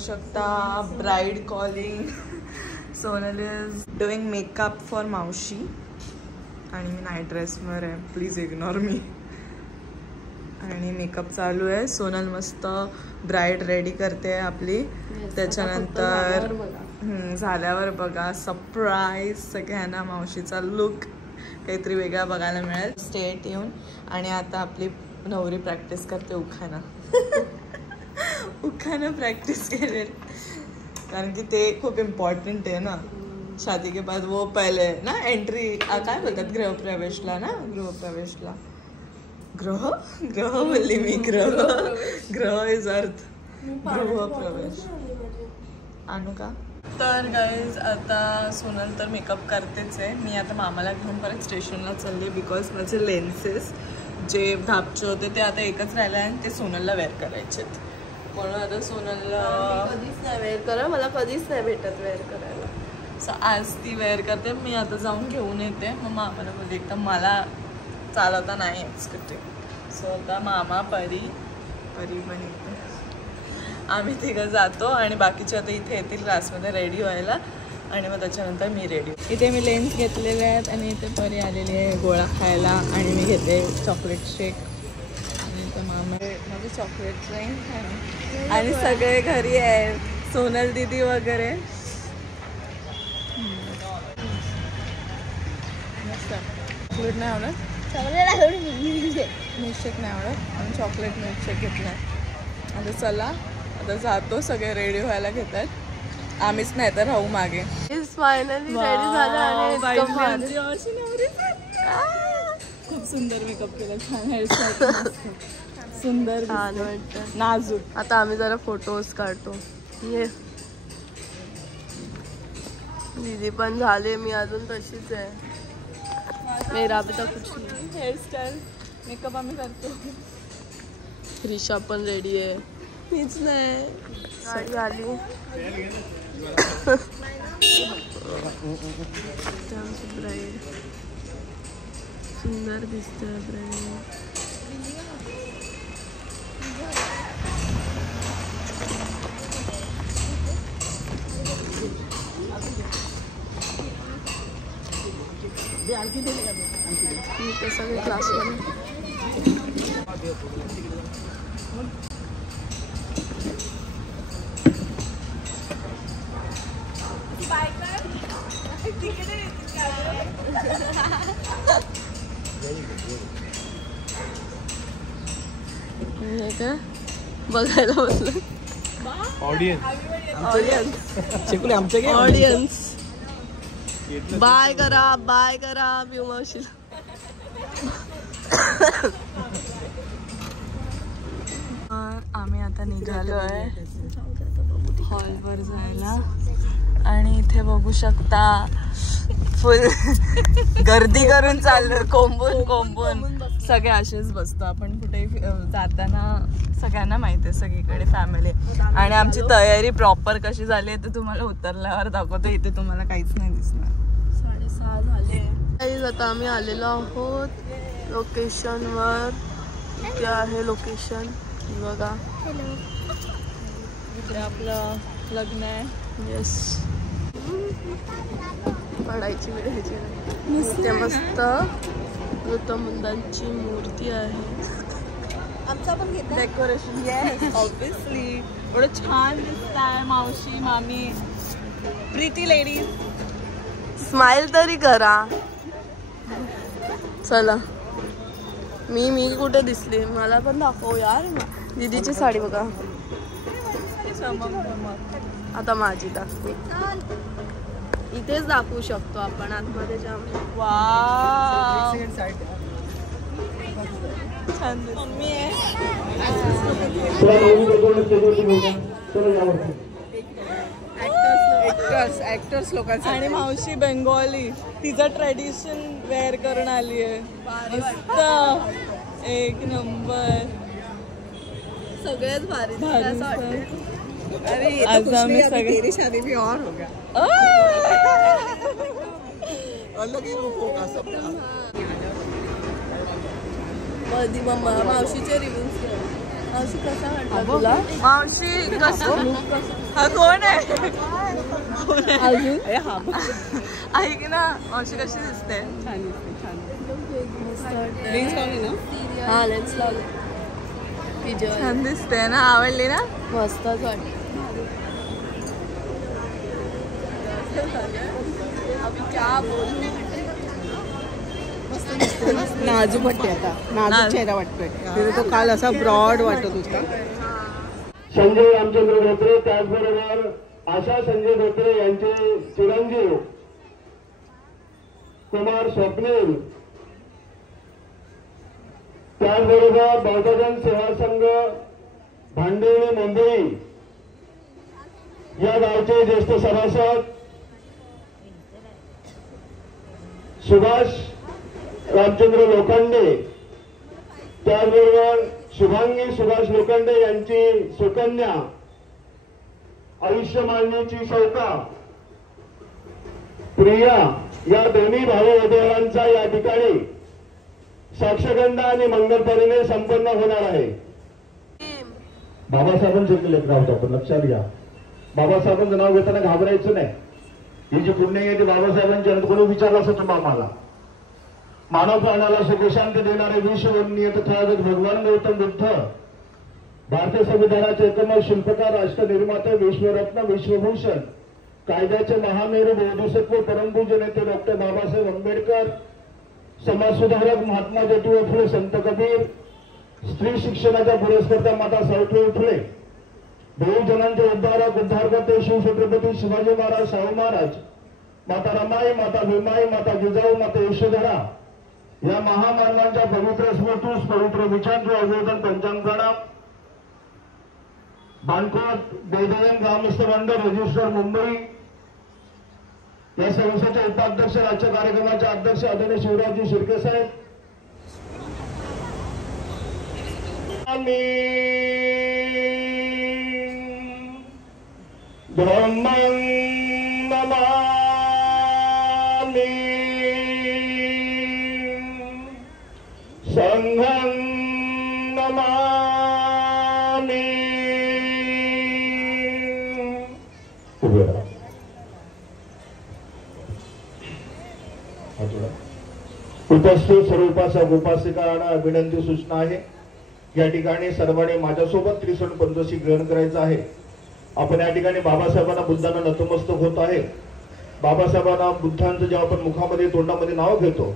शकता bride calling. Sonal is doing makeup for मावशी आणि मी नाईट ड्रेसवर आहे, प्लीज इग्नोर मी. आणि मेकअप चालू आहे. सोनल मस्त ब्राइड रेडी करते आपली. त्याच्यानंतर झाल्यावर बघा सरप्राईज सगळ्यांना मावशीचा लुक काहीतरी वेगळा बघायला मिळेल. स्टेट येऊन. आणि आता आपली नवरी प्रॅक्टिस करते उखाणा. उखाणा प्रॅक्टिस करेल कारण की ते खूप इम्पॉर्टंट आहे ना. शादी के बाद वो पहले ना एंट्री काय बोलतात गृहप्रवेशला ना. गृहप्रवेशला ग्रह बोलली मी. ग्रह इज अर्थ. गृहप्रवेश आणू का. तर गाईज आता सोनल तर मेकअप करतेच आहे. मी आता मामाला घेऊन परत स्टेशनला चालले बिकॉज माझे लेन्सेस जे धापचे होते ते आता एकच राहिले आणि ते सोनलला वेअर करायचे आहेत. म्हणून आता सोनलला कधीच नाही वेअर करा. मला कधीच नाही भेटत वेअर करायला. सो आज ती वेअर करते. मी आता जाऊन घेऊन येते. मग मामाला बोलते एकदम मला चालवता नाही कुठे. सो आता मामा परी पण येते. आम्ही तिघं जातो आणि बाकीचे आता इथे येतील क्लासमध्ये रेडी व्हायला आणि मग त्याच्यानंतर मी रेडी. इथे मी लेन्स घेतलेले आहेत आणि इथे परी आलेली आहे गोळा खायला आणि मी घेते चॉकलेट शेक. आणि इथं मामा माझं चॉकलेट ड्रिंक आहे आणि सगळे घरी आहेत. सोनल दीदी वगैरे. चॉकलेट नाही आवडत. मिल्कशेक नाही आवडत आणि चॉकलेट मिल्कशेक घेतलं आहे. आता चला आता जातो. सगळे रेडी व्हायला घेतात. आम्हीच नाही तर राहू मागे. फायनली रेडी झालं आणि खूप सुंदर मेकअप केला. छान हेअरस्टाईल सुंदर छान वाटतं नाजूक. आता आम्ही जरा फोटोज काढतो. ये दीदी पण झाले. मी अजून तशीच आहे. मेरा भी तर कुछ नाही. हेअरस्टाईल मेकअप आम्ही करतो. रिशा पण रेडी आहे. मीच नाही. गाडी आली. ब्राईड सुंदर दिसतोय ब्राईड. मी सगळे क्लासमध्ये हे काय बघायला बसलं. ऑडियन्स बाय करा व्यू मावशीला. आम्ही आता निघालो आहे हॉलवर जायला आणि इथे बघू शकता फुल गर्दी करून चाललं. कोंबून सगळे असेच बसतो आपण कुठे जाताना. सगळ्यांना माहिती आहे सगळीकडे फॅमिली. आणि आमची तयारी प्रॉपर कशी झाली आहे ते तुम्हाला उतरल्यावर दाखवतो. इथे तुम्हाला काहीच नाही दिसणार. 6:30 झाले. आता आम्ही आलेलो आहोत लोकेशनवर. इथे आहे लोकेशन बघा. इकडे आपलं लग्न आहे. येस पडायची वेळेची इथे मस्त गौतम बुद्धांची मूर्ती आहे. आमचा पण घेतला डेकोरेशन. Yes obviously. एवढं छान दिसतंय. मावशी मामी प्रिटी लेडी. स्माइल तरी करा. चला मी कुठे दिसली मला पण दाखव यार. दीदीची साडी बघा. आता माझी दाखवी. इथेच दाखवू शकतो आपण आतमध्ये जाम. वाव छान मम्मी आहे. ऍक्टर्स लोकांचं. आणि मावशी बेंगॉली. तिचं ट्रेडिशन वेअर करून आली आहे. मस्त एक नंबर. सगळ्यात भारी. आज आम्ही सगळे तेरी शादी भी और हो गया अलग ही रूप होगा सबका. मावशीचे रिव्ह्यूज मावशी कसा वाटला तुला? मावशी कसं हा कोण आहे ऐक ना मावशी कशी दिसते? छान दिसते ना आवडली ना मस्तच वाटत. नाजूक वाटते आता नाजूक चेहरा वाटतोय तिथे तो काल असा ब्रॉड वाटत होता. संजय रामचंद्र धोत्रे त्याचबरोबर आशा संजय धोत्रे यांचे चिरंजीव कुमार स्वप्नील त्याचबरोबर बौद्धजन सेवा संघ भांडेवली मुंबई या गावचे ज्येष्ठ सभासद सुभाष रामचंद्र लोखंडे त्याचबरोबर शुभांगी सुभाष लोखंडे यांची सुकन्या आयुष्यमानीची शौका प्रिया या दोन्ही भाऊ वधूवरांचा या ठिकाणी साक्षगंध आणि मंगलपरीने संपन्न होणार आहे. बाबासाहेबांचे लेकर आहोत आपण लक्षात घ्या. बाबासाहेबांचं नाव घेताना घाबरायचं नाही. ही जी पुण्य आहे ती बाबासाहेबांची आणि कोणी विचारलं असं तुम्हाला आम्हाला मानव प्राण्याला सुखशांत देणारे विश्ववर्णीय तथागत भगवान गौतम बुद्ध भारतीय संविधानाचे एकमेव शिल्पकार राष्ट्र निर्माते विश्वरत्न विश्वभूषण कायद्याचे महामेरू बोधिसत्व परमपूज्य नेते डॉक्टर बाबासाहेब आंबेडकर समाजसुधारक महात्मा ज्योतिबा फुले संत कबीर स्त्री शिक्षणाच्या पुरस्कर्त्या माता सावित्रीबाई फुले बहुजनांचे उद्धारक उद्धारकर्ते शिवछत्रपती शिवाजी महाराज शाहू महाराज माता रमाई माता भीमाई माता जिजाऊ माता यशोधरा या महामानवांच्या पवित्र स्मृतीस पवित्र विचार अवबोधन पंचांगणा बाणकोट देवदयन ग्रामस्थ मंडळ रजिस्टर मुंबई या संस्थेचे उपाध्यक्ष राज्य कार्यक्रमाचे अध्यक्ष आदरणीय शिवराजजी शिर्के साहेब ब्रह्मं नमामि संघं नमामि. उपस्थित सर्व उपासक उपासिकांना विनंती सूचना आहे. या ठिकाणी सर्वांनी माझ्यासोबत त्रिसण पंचदशी ग्रहण करायचं आहे. आपण या ठिकाणी बाबासाहेबांना बुद्धांना नतमस्तक होत आहे. बाबासाहेबांना बुद्धांचं जेव्हा आपण मुखामध्ये तोंडामध्ये नाव घेतो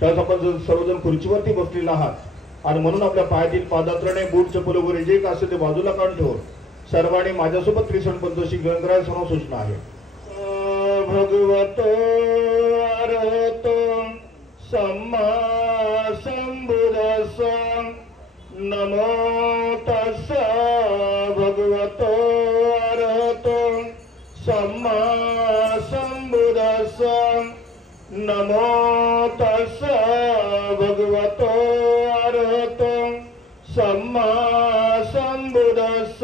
त्यावेळेस आपण सर्वजण खुर्चीवरती बसलेला आहात आणि म्हणून आपल्या पायातील पादात्रणे बूट चप्पल वगैरे जे काय असेल ते बाजूला काढून ठेवून सर्वांनी माझ्यासोबत त्रिसण पंचदशी ग्रहण करायला सर्व सूचना आहे. भगवतो अरहतो सम्मा संबुद्धस्स नमो तस्स भगवतो अरहतो सम्मा संबुद्धस्स नमो तस्स भगवतो अरहतो सम्मा संबुद्धस्स.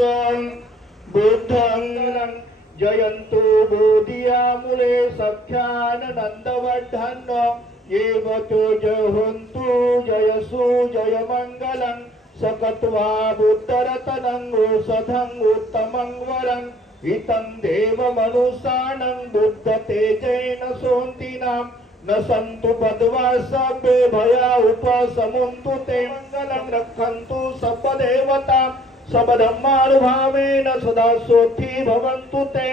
बुद्धं जयन्तु बोधियामुले सख्यानन्दवर्धन येवतो जयन्तु जयसु जयमङ्गलं सकत्वा बुद्धरतनं औषधं उत्तमं वरं इतं देवमनुसानं बुद्ध तेजेन सोन्तिनां न सन्तु पद्वा सभ्ये भया उपसमुन्तु ते मङ्गलं रक्षन्तु सर्वदेवतां सबधर्मानुभावेन सदा सोऽथि भवन्तु ते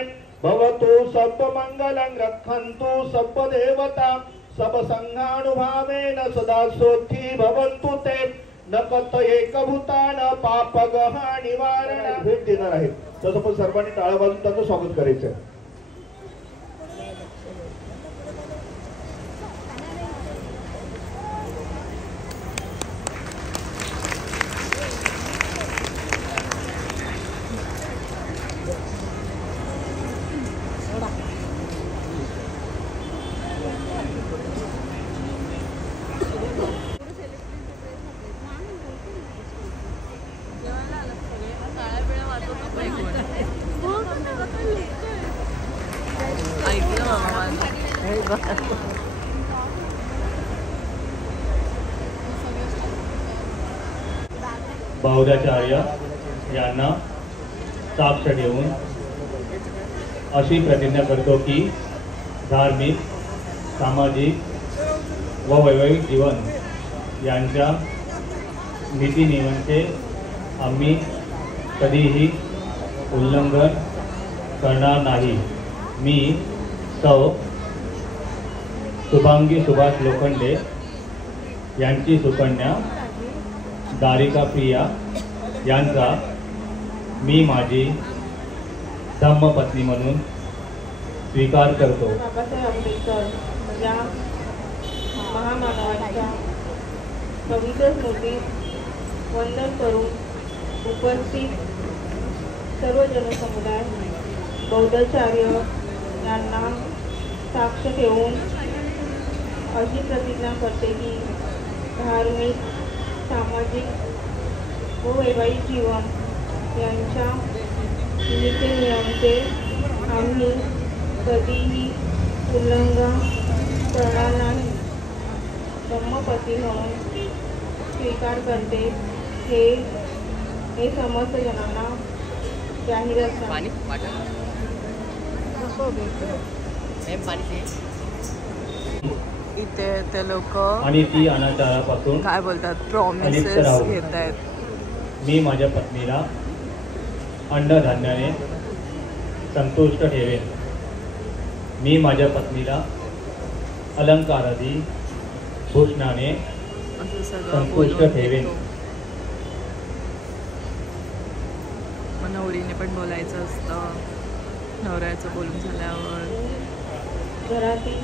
भवतु सर्वमङ्गलं रक्षन्तु सर्वदेवतां सबसंघानुभावेन सदा सोऽथि भवन्तु ते नकत एकभूतान पापगहा निवारण भेट देणार आहेत. तसं पण सर्वांनी टाळ्या वाजवून त्यांचं स्वागत करायचं आहे. मामा माझा. बौद्धाचार्य यांना साक्ष ठेवून अशी प्रतिज्ञा करतो की धार्मिक, सामाजिक व वैवाहिक जीवन यांच्या नीतिनियमांचे आम्ही कधीही उल्लंघन करणार नाही. मी सौ शुभांगी सुभाष लोखंडे यांची सुकन्या दारिका प्रिया यांचा मी माझी धम्मपत्नी म्हणून स्वीकार करतो. बाबासाहेब आंबेडकर या महामानवांच्या पवित्र स्मृतीस वंदन करून उपस्थित सर्व जनसमुदाय बौद्धाचार्य यांना साक्ष ठेवून अशी प्रतिज्ञा करते की धार्मिक, सामाजिक व वैवाहिक जीवन यांच्या नीतिनियमांचे आम्ही कधीही उल्लंघन करणार नाही. धम्मपती म्हणून स्वीकार करते. हे समस्त जणांना जाहीर असतात. इथे ते लोक आणि ती अनाचारापासून काय बोलतात, प्रॉमिसेस घेत आहेत. मी माझ्या पत्नीला अन्नधान्याने संतुष्ट ठेवेन. मी माझ्या पत्नीला अलंकारादी भूषणाने असं सगळं संतुष्ट बोलून ठेवेन. घेतो. मग नवरीने पण बोलायचं असतं. नवऱ्याचं बोलून झाल्यावर घरातील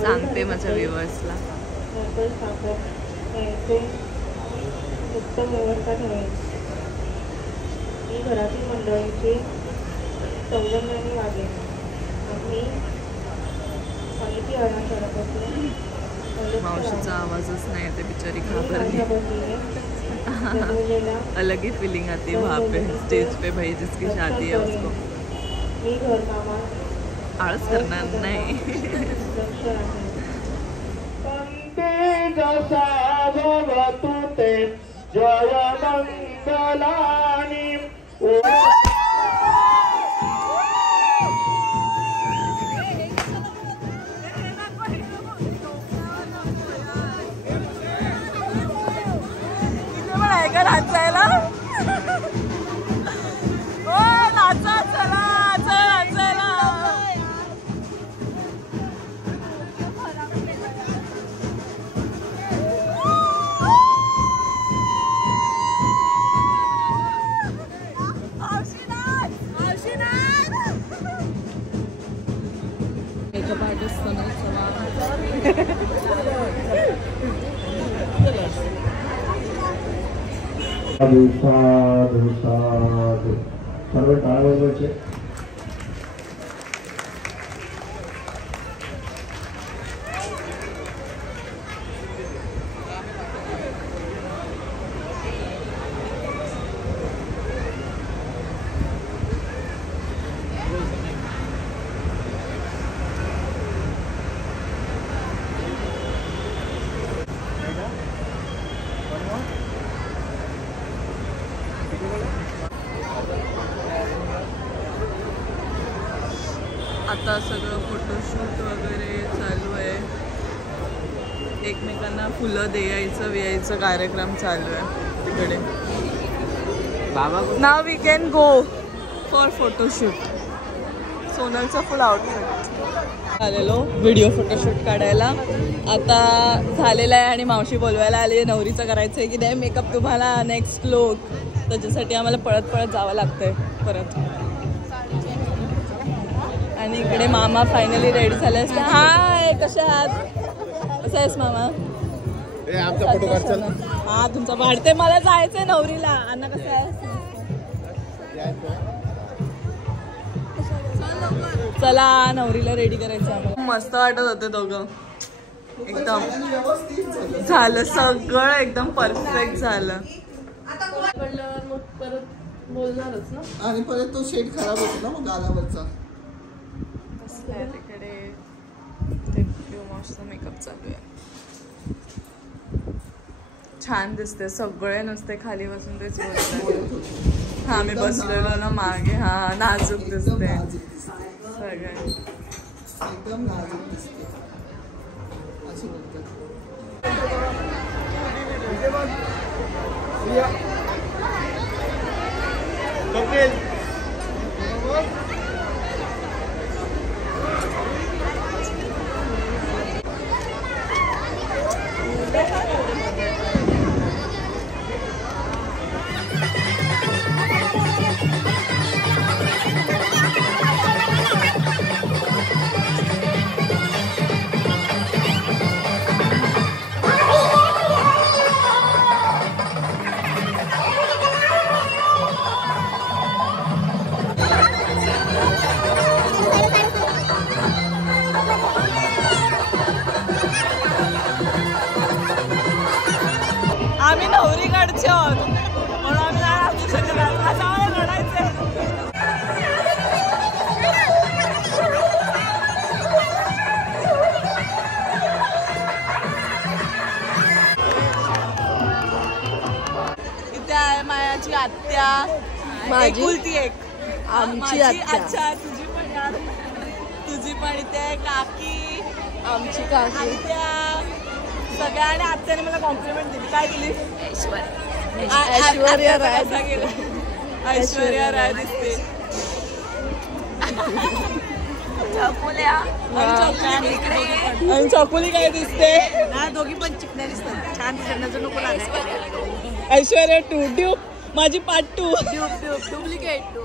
सांगते माझ्या व्ह्युअर्सला. नोकर साखर यांचे उत्तम व्यवस्था ठेवेल. मी घरातील मंडळींची सौजन्याने वागेन. आम्ही अनिती अनाचारापासून मावशीचा आवाजच नाही येते, बिचारी घाबरली. अलग ही फीलिंग आती है वहाँ पे स्टेज पे, भाई जिसकी शादी है उसको मी घरकामात आळस करणार नाही. लक्ष राहीन. जसा भवतु ते जय मंगलानि. पण आहे का नाचायला? ओ नाचा, चला नाचायला. मेकअप आर्टिस्ट साधू साधू साधू सर्व टाळ वाजवायचे. आता सगळं फोटोशूट वगैरे चालू आहे. एकमेकांना फुलं द्यायचं बियायचं कार्यक्रम चालू आहे तिकडे. Now we can go for photoshoot. सोनलचा फुल आउटफिट आलेलो व्हिडिओ फोटोशूट काढायला. आता झालेला आहे आणि मावशी बोलवायला आली. नवरीचं करायचं आहे की नाही मेकअप तुम्हाला नेक्स्ट लुक, त्याच्यासाठी आम्हाला पळत पळत जावं लागतंय परत. आणि इकडे मामा फायनली रेडी झाले असते. हाय, कसे आहात? कसं आहेस मामा? हा तुमचा वाढते. मला जायचंय नवरीला. अण्णा कसं आहे? चला नवरीला रेडी करायचं आम्हाला. मस्त वाटत होते दोघं. एकदम झालं सगळं, एकदम परफेक्ट झालं. आणि परत तो शेड खराब होतो ना मग गालावरचा. बसलाय तिकडे. ते मॉसचा मेकअप चालू आहे. छान दिसते सगळे, नुसते खाली बसून तेच बोलतात. हा मी बसलेलो ना मागे. हा नाजूक दिसते सगळे. एकदम नाजूक दिसते अशी बोलतात. आम्ही नवरीकडचे आहोत म्हणून आम्ही नाही असू शकत. आता आम्हाला लढायचंय. इथे आहे मायाची आत्या, माझी? एकुलती एक. आमची माझी आत्या. अच्छा तुझी पण यार, तुझी पण इथे काकी, आमची काकी आत्या सगळ्या. आणि आत्याने मला कॉम्प्लिमेंट दिली. काय दिली? ऐश्वर्या राय. कसा गेला? ऐश्वर्या राय दिसते. आणि चकोली काय दिसते? दोघी पण चिकण्या दिसतात. छान दिसण्याचं नको लागायचं. ऐश्वर्या टू ड्यूप, माझी पार्ट 2.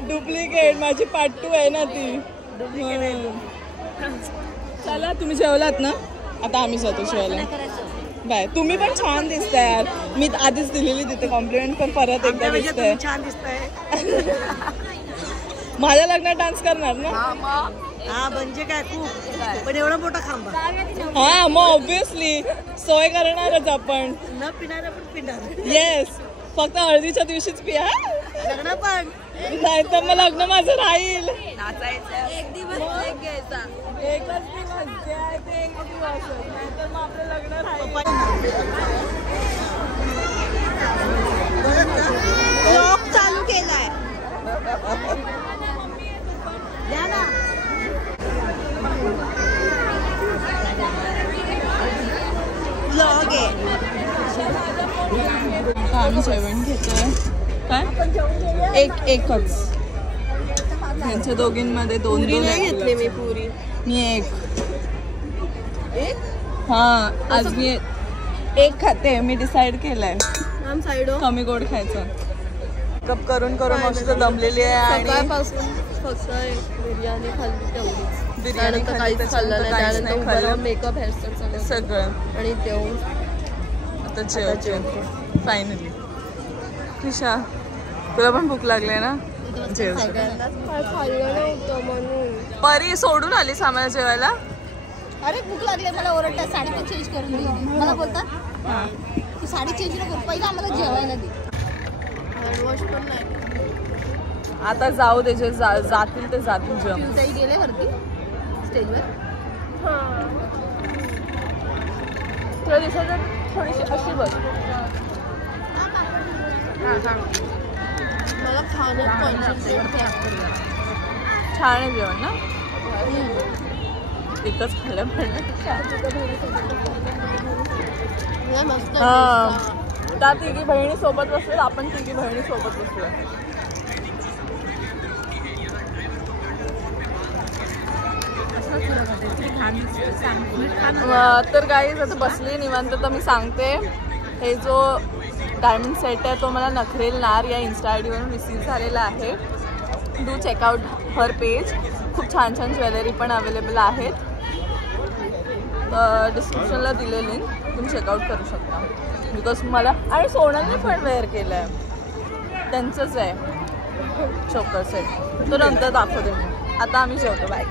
डुप्लिकेट माझी पार्ट 2 आहे ना ती. चला तुम्ही जेवलात ना, आता आम्ही जातो जेवायला. बाय. तुम्ही पण छान दिसताय यार. मी आधीच दिलेली तिथे कॉम्प्लिमेंट, पण परत एकदा दिसतंय. छान दिसतंय. माझ्या लग्नात डान्स करणार ना? हा म्हणजे काय खूप, पण एवढा मोठा खांबा. हा मग ऑब्विसली सोय करणारच आपण. न पिणारा पण पिणार. येस, फक्त हळदीच्या दिवशीच पिया. लग्न पण नाही तर मग लग्न माझं राहील. एक दिवस ब्रेक घ्यायचा. एकच दिवस जे आहे ते एक दिवस, नाहीतर मग आपलं लग्न राहील. ब्लॉग चालू केलाय. द्या ना. ब्लॉग आहे. आम्ही जेवण घेतोय. काय? एकच. त्यांच्या दोघींमध्ये दोन नाही घेतली मी पुरी. मी एक. हा आज मी एक खाते. मी डिसाईड केलंय आम साईड कमी गोड खायचं. कप करून करून मस्त दमलेली आहे. आणि सकाळपासून फक्त एक बिर्याणी खाल्ली तेवढीच. बिर्याणी त्यानंतर खाल्ली, काहीच खाल्लं नाही. त्याच्यानंतर त्यानंतर काहीच नाही उभं खाल्लं. मेकअप हेअरस्टाईल सगळं सगळं आणि तेवढं आता जेवते फायनली. कृषा तुला पण भूक लागली ना? जेव. काय खाल्लं नव्हतं म्हणून. परी सोडून आलीस आम्हाला जेवायला? अरे भूक लागली मला ओरडतात. साडी पण चेंज करून दे. मला बोलतात की साडी चेंज नको करू, पहिलं आम्हाला जेवायला दे. हँडवॉश पण नाही. आता जाऊ दे, जे जातील ते जातील. जेव. ताई गेले वरती स्टेजवर. तुला दिसायचं थोडीशी अशी बघ. मला खाण्यात कॉन्सन्ट्रेट छान आहे जेवण ना? एकच खाल्लं पण मस्त. त्या तिघी बहिणी सोबत बसले, आपण तिघी बहिणी सोबत बसलो. तर गाईज आता बसली निवांत. तर मी सांगते, हे जो डायमंड सेट आहे तो मला नखरेल नार या इन्स्टा आय डीवरून रिसीव झालेला आहे. Do check out her page. खूप छान छान ज्वेलरी पण अवेलेबल आहेत. डिस्क्रिप्शनला दिले लिंक, तुम्ही चेकआउट करू शकता. बिकॉज मला आणि सोनाने पण वेअर केलं आहे, त्यांचंच आहे चोकर सेट. तो नंतर दाखवते मी. आता आम्ही जेवतो. बाय.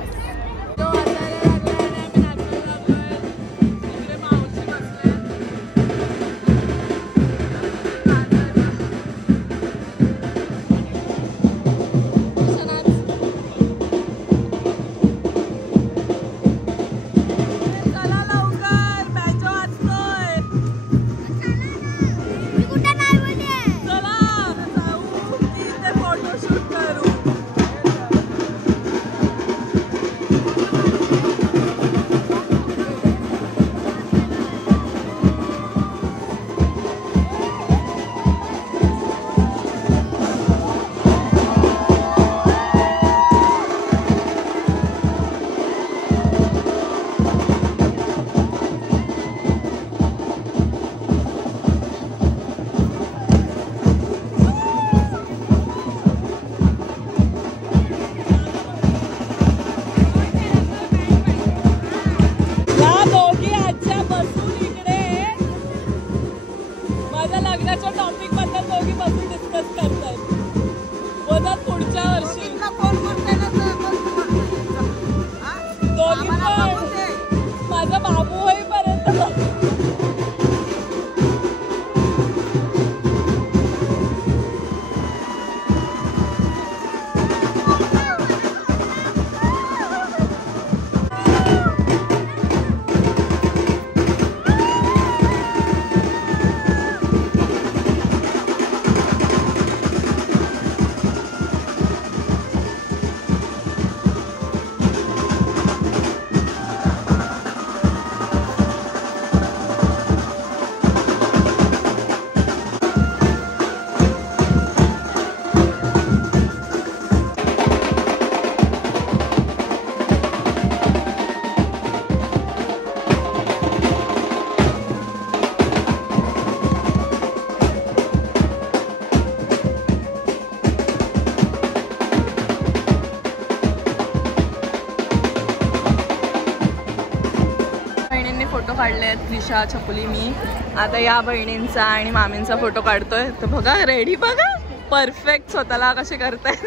फोटो काढले आहेत, त्रिशा, छकुली, मी. आता या बहिणींचा आणि मामींचा फोटो काढतोय. तर बघा रेडी, बघा परफेक्ट स्वतःला कसे करतायत,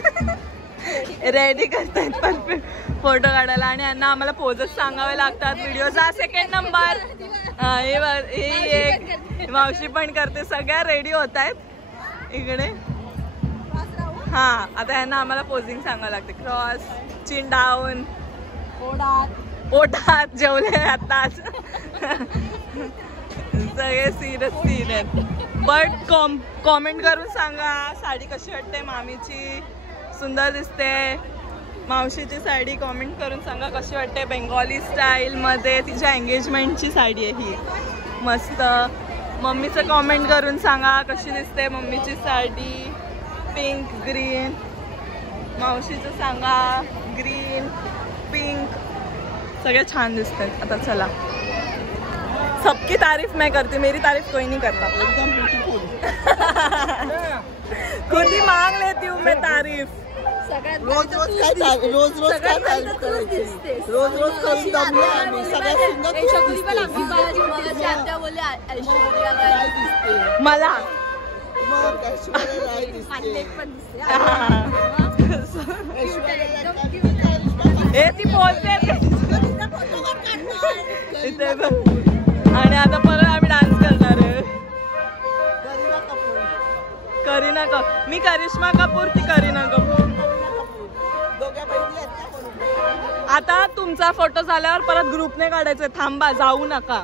रेडी करतायत परफेक्ट फोटो काढायला. आणि यांना आम्हाला पोजच सांगावे लागतात व्हिडिओचा. सेकंड नंबर ही एक मावशी पण करते. सगळ्या रेडी होत आहेत इकडे. हा आता यांना आम्हाला पोझिंग सांगावं लागते. क्रॉस, चिन डाऊन, पोटात जेवले आताच. सगळे सिरियस सीन आहेत. बट कॉमेंट करून सांगा साडी कशी वाटते मामीची. सुंदर दिसते. मावशीची साडी कॉमेंट करून सांगा कशी वाटते. बेंगॉली स्टाईलमध्ये तिच्या एंगेजमेंटची साडी आहे ही, मस्त. मम्मीचं कॉमेंट करून सांगा कशी दिसते मम्मीची साडी. Pink, green. मावशीचं सांगा ग्रीन, पिंक. सगळे छान दिसतात. आता चला, सबकी तारीफ मैं करती, मेरी तारीफ कोई नहीं करता. खुद ही मांग लेती हूँ मैं तारीफ. रोज रोज काय तारीफ करायची, रोज रोज करून दमलो आम्ही. सगळ्यात सुंदर मला ती बोलते. आणि आता परत आम्ही डान्स करणार आहे. करीना कपूर, मी करिश्मा कपूर, ती करीना कपूर. आता तुमचा फोटो झाल्यावर परत ग्रुपने काढायचं. थांबा, जाऊ नका.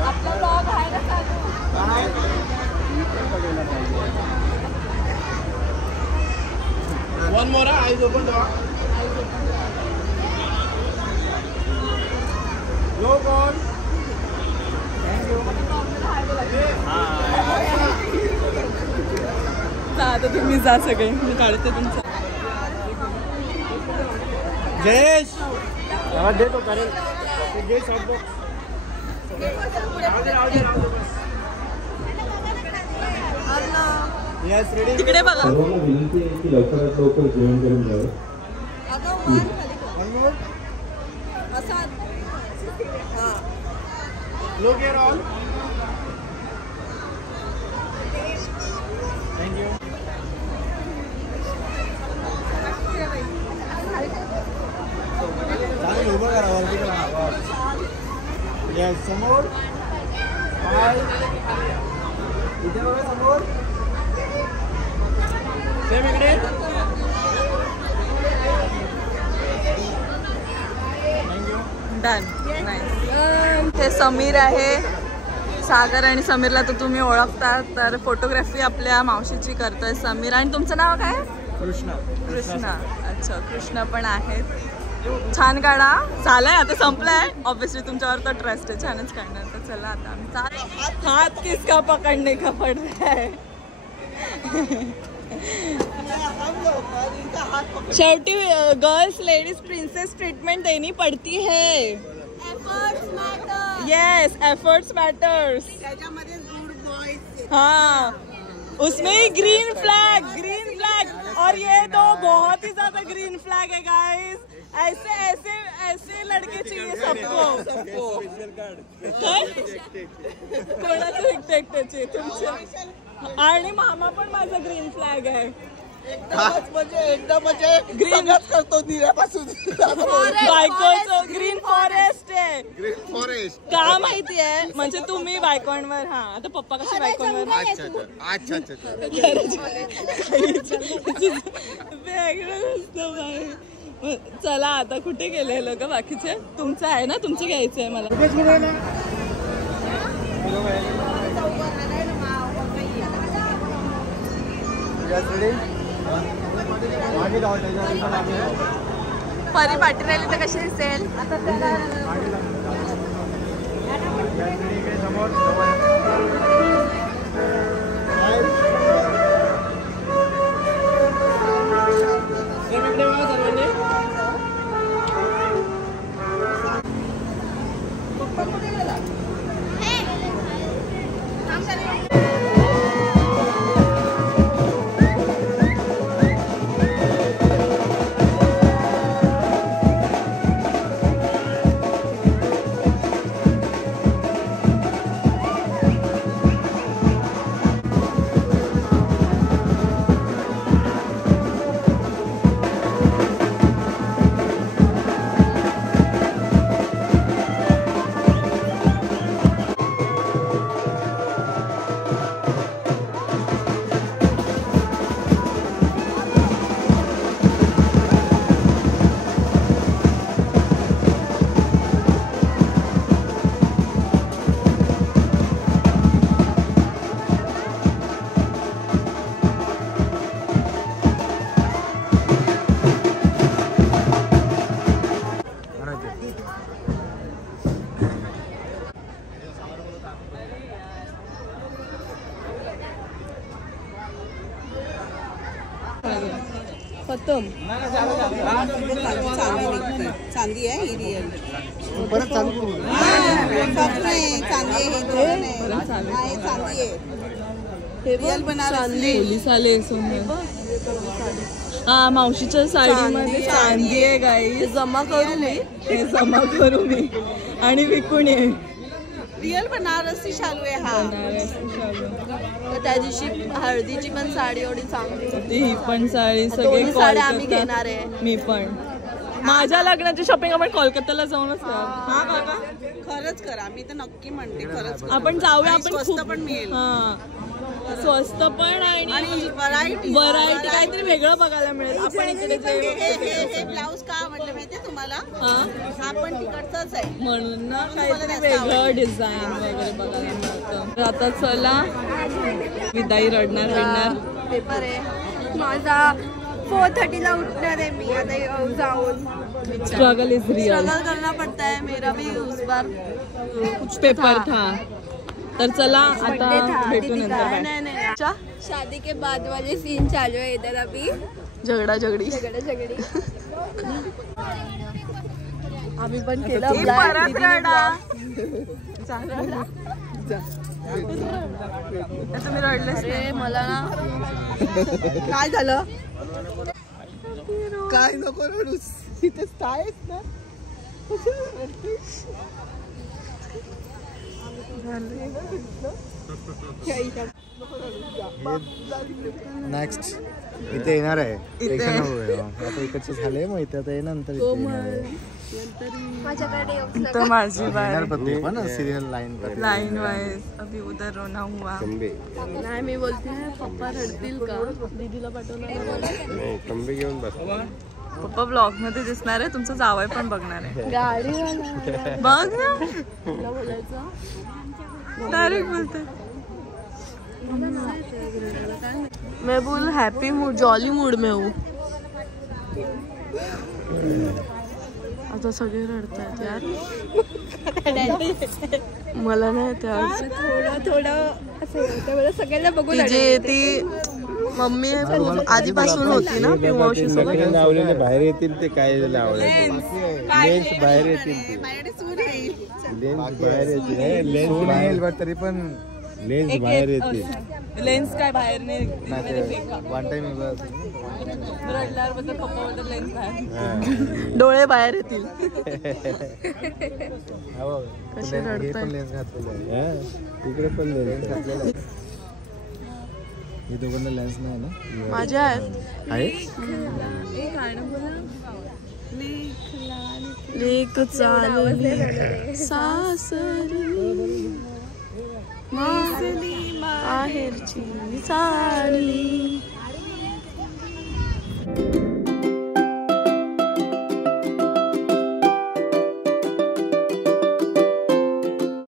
आपला ब्लॉग आहे ना चालू. One more, eyes open, dog. Look on. आता तुम्ही जा सगळे, मी काढते तुमचं. जयेश दे तो करेल. जयेश तिकडे बघा. सर्वांना विनंती आहे की लवकरात लवकर जेवण करून घ्यावं. Look here all. Thank you. चालेल, उभं करा वरती करा. Yes, समोर. Hi. इथे बघा समोर. सेम इकडे. डन. हे समीर आहे. सागर आणि समीरला तर तुम्ही ओळखता. तर फोटोग्राफी आपल्या मावशीची करतोय समीर. आणि तुमचं नाव काय? कृष्णा. कृष्णा. अच्छा, कृष्णा पण आहेत. छान काढा. झालंय आता, संपलंय. ऑब्विसली तुमच्यावर तर ट्रस्ट आहे, छानच काढणार. तर चला आता आम्ही हात किसका पकडणे का पड रहा है. शेवटी गर्ल्स लेडीज प्रिंसेस ट्रीटमेंट देनी पडती है. Yes, efforts matters. हाँ, उसमें ग्रीन फ्लैग और ये तो बहुत ही ज्यादा ग्रीन फ्लैग है गाइस. ऐसे ऐसे ऐसे लड़के चाहिए सबको. कोणाचं एकटे तुमचे. आणि मामा पण माझा ग्रीन फ्लॅग आहे. एकदम म्हणजे ग्रीनच करतो दिल्यापासून. बायकोचं ग्रीन फॉरेस्ट आहे. ग्रीन फॉरेस्ट का माहिती आहे म्हणजे तुम्ही बायकोंवर. हा, आता पप्पा कसे बायकोंवर. अच्छा वेगळं असतं बाई. चला आता कुठे गेले लोक बाकीचे. तुमचं आहे ना, तुमचं घ्यायचं आहे मला. परी पाठी राहिली तर कशी दिसेल. खतम. चांदी आहे ही रिअल. परत चालू करू. चांदी आहे. रिअल चांदी सोने. हा, मावशीच्या साडीमध्ये चांदी आहे गाई. जमा करू मी आणि विकून ये. रिअल बनारसी शालू आहे हा. तर त्या दिवशी हळदीची पण साडी एवढी चांगली होती. ही पण साडी सगळे साड्या आम्ही घेणार आहे. मी पण. माझ्या लग्नाची शॉपिंग आपण कोलकाताला जाऊनच करू. हा काका, खरंच करा. मी तर नक्की म्हणते खरंच आपण जाऊया. आपण स्वस्त पण मिळेल. हा, स्वस्त पण आणि व्हरायटी काहीतरी वेगळं बघायला मिळेल. आपण इकडे हे ब्लाऊज का म्हटलं माहितीये तुम्हाला. आपण तिकडचंच आहे म्हणून ना, काहीतरी वेगळं डिझाईन वगैरे बघायला मिळतं. आता चला, विदाई रडणार. पेपर आहे माझा. 4:30 उठणार आहे मी आता जाऊन. Struggle is real. स्ट्रगल करना पड़ता है. मेरा भी उस बार कुछ पेपर था. तर चला आता भेटू नंतर. नहीं. शादी के बाद वाले सीन चालू है इधर अभी. झगडी. आम्ही पण केलं. तुम्ही रडलेच नाही. मला ना काय झालं. काय नको रडूस. इथेच आहेस ना. नेक्स्ट इथे येणार आहे. आता इकडचे झाले, मग इथे आता नंतर तो माझी बाय. पण सिरियल लाइन वाइज अभी उधर रोना हुआ. नाही, मी बोलते पप्पा रडतील का. दीदीला पाठवणार. पप्पा ब्लॉग मध्ये दिसणार आहे. तुमचं जावई पण बघणार आहे. गाडी बघ ना, बोलायचं डायरेक्ट बोलते. मैं फुल हैप्पी मूड, जॉली मूड में हूँ. आता सगळे रडतायत यार. मला नाही येते आज. थोडं असं सगळ्यांना बघून जे ती मम्मी आधीपासून होती ना पिवशी सोबत. लावलेले बाहेर येतील ते काय लावले लेन्स बाहेर येतील ते लेन्स बाहेर येतील लेन्स बाहेर तरी पण लेन्स बाहेर येतील. लेन्स काय बाहेर नाही वन टाइम रडल्यावर पप्पा बद्दल लेन्स बाहेर डोळे बाहेर येतील. कसे रडताय. लेन्स घातलेले तिकडे पण लेन्स घातलेले. हे दोघांना लेन्स नाही ना माझ्या आहेत. लेक चालली सासरी माहेरची साडी